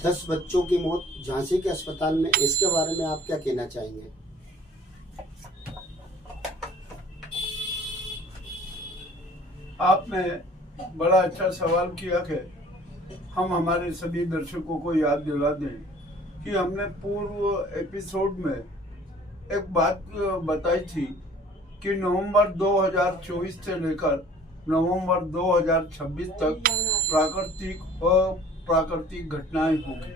10 बच्चों की मौत झांसी के अस्पताल में, इसके बारे में आप क्या कहना चाहेंगे? आपने बड़ा अच्छा सवाल किया कि हम हमारे सभी दर्शकों को याद दिला दें कि हमने पूर्व एपिसोड में एक बात बताई थी कि नवंबर 2024 से लेकर नवंबर 2026 तक प्राकृतिक और प्राकृतिक घटनाएं होंगी।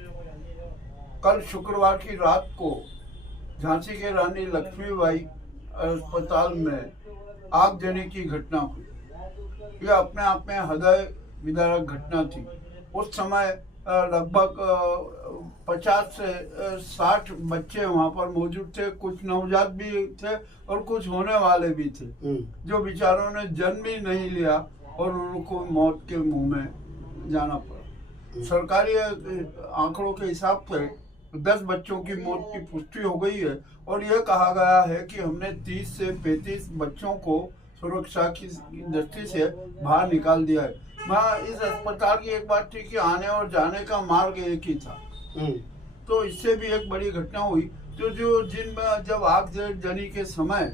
कल शुक्रवार की रात को झांसी के रानी लक्ष्मीबाई अस्पताल में आगजनी की घटना हुई। यह अपने आप में हृदय विदारक घटना थी। उस समय लगभग 50 से 60 बच्चे वहां पर मौजूद थे। कुछ नवजात भी थे और कुछ होने वाले भी थे, जो बेचारों ने जन्म ही नहीं लिया और उनको मौत के मुंह में जाना पड़ा। सरकारी आंकड़ों के हिसाब से 10 बच्चों की मौत की पुष्टि हो गई है और यह कहा गया है कि हमने 30 से 35 बच्चों को सुरक्षा की दृष्टि से बाहर निकाल दिया है। इस अस्पताल की एक बात थी कि आने और जाने का मार्ग एक ही था, तो इससे भी एक बड़ी घटना हुई। तो जब आगजनी के समय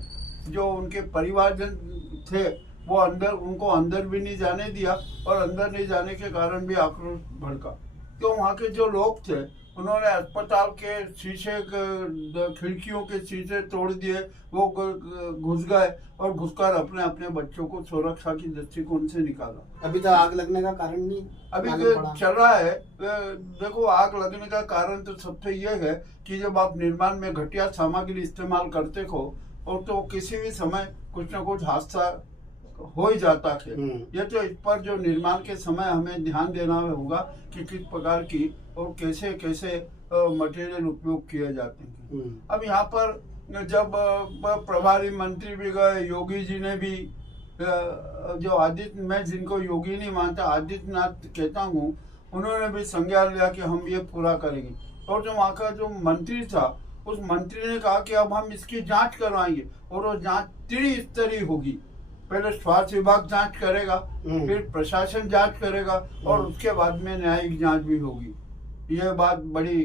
जो उनके परिवारजन थे वो उनको अंदर भी नहीं जाने दिया और अंदर नहीं जाने के कारण भी आक्रोश भड़का। तो वहाँ के जो लोग थे उन्होंने अस्पताल के शीशे खिड़कियों के शीशे तोड़ दिए, वो घुस गए और घुसकर अपने अपने बच्चों को सुरक्षा की दृष्टिकोण से निकाला। अभी तक आग लगने का कारण नहीं अभी चल रहा है। देखो, आग लगने का कारण तो सबसे ये है कि जब आप निर्माण में घटिया सामग्री इस्तेमाल करते हो और तो किसी भी समय कुछ न कुछ हादसा हो ही जाता है। ये तो इस पर जो निर्माण के समय हमें ध्यान देना होगा कि किस प्रकार की और कैसे कैसे मटेरियल उपयोग किए जाते हैं। अब यहाँ पर जब प्रभारी मंत्री भी गए, योगी जी ने भी, जो आदित्य, मैं जिनको योगी नहीं मानता, आदित्यनाथ कहता हूँ, उन्होंने भी संज्ञान लिया कि हम ये पूरा करेंगे। और जो वहाँ का जो मंत्री था, उस मंत्री ने कहा कि अब हम इसकी जांच करवाएंगे और वो जांच त्रिस्तरीय होगी। पहले स्वास्थ्य विभाग जांच करेगा, फिर प्रशासन जांच करेगा और उसके बाद में न्यायिक जांच भी होगी। यह बात बड़ी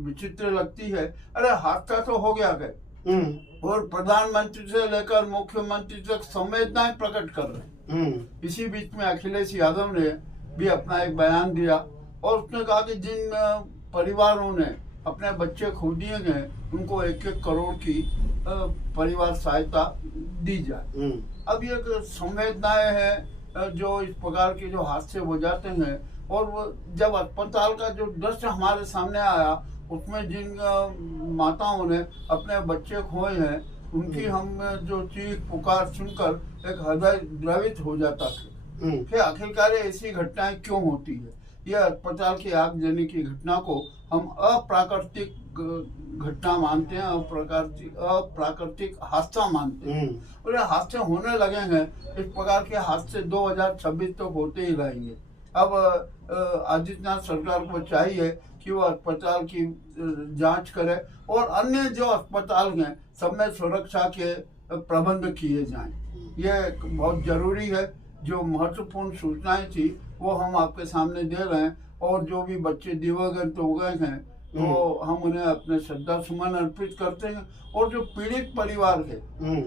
विचित्र लगती है। अरे हादसा तो हो गया है और प्रधानमंत्री से लेकर मुख्यमंत्री तक संवेदनाएं प्रकट कर रहे हैं। इसी बीच में अखिलेश यादव ने भी अपना एक बयान दिया और उसने कहा कि जिन परिवारों ने अपने बच्चे खो दिए गए उनको 1-1 करोड़ की परिवार सहायता दी जाए। अब ये संवेदनाएं हैं जो इस प्रकार के जो हादसे हो जाते हैं। और वो जब अस्पताल का जो दृश्य हमारे सामने आया उसमें जिन माताओं ने अपने बच्चे खोए हैं उनकी हम जो चीख पुकार सुनकर एक हृदय द्रवित हो जाता था कि आखिरकार ऐसी घटनाएं क्यों होती है। यह अस्पताल की आगजनी की घटना को हम अप्राकृतिक घटना मानते हैं, अप्राकृतिक हादसा मानते हैं और ये हादसे होने लगे हैं। इस प्रकार के हादसे 2026 तक होते ही रहेंगे। अब आदित्यनाथ सरकार को चाहिए कि वो अस्पताल की जांच करे और अन्य जो अस्पताल हैं सब में सुरक्षा के प्रबंध किए जाएं। ये बहुत जरूरी है। जो महत्वपूर्ण सूचनाएं थी वो हम आपके सामने दे रहे हैं और जो भी बच्चे दिवंगत हो गए हैं तो हम उन्हें अपने श्रद्धा सुमन अर्पित करते हैं और जो पीड़ित परिवार है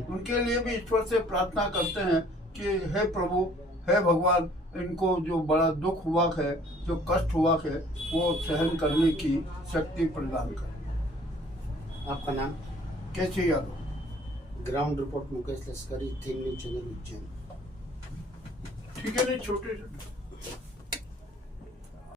उनके लिए भी ईश्वर से प्रार्थना करते हैं कि हे प्रभु, हे भगवान, इनको जो बड़ा दुख हुआ है, जो कष्ट हुआ है, वो सहन करने की शक्ति प्रदान करें। आपका नाम? कैसे यादव, ग्राउंड रिपोर्ट मुकेश लश्करी, 3 न्यूज़ चैनल उज्जैन। ठीक है, नहीं छोटे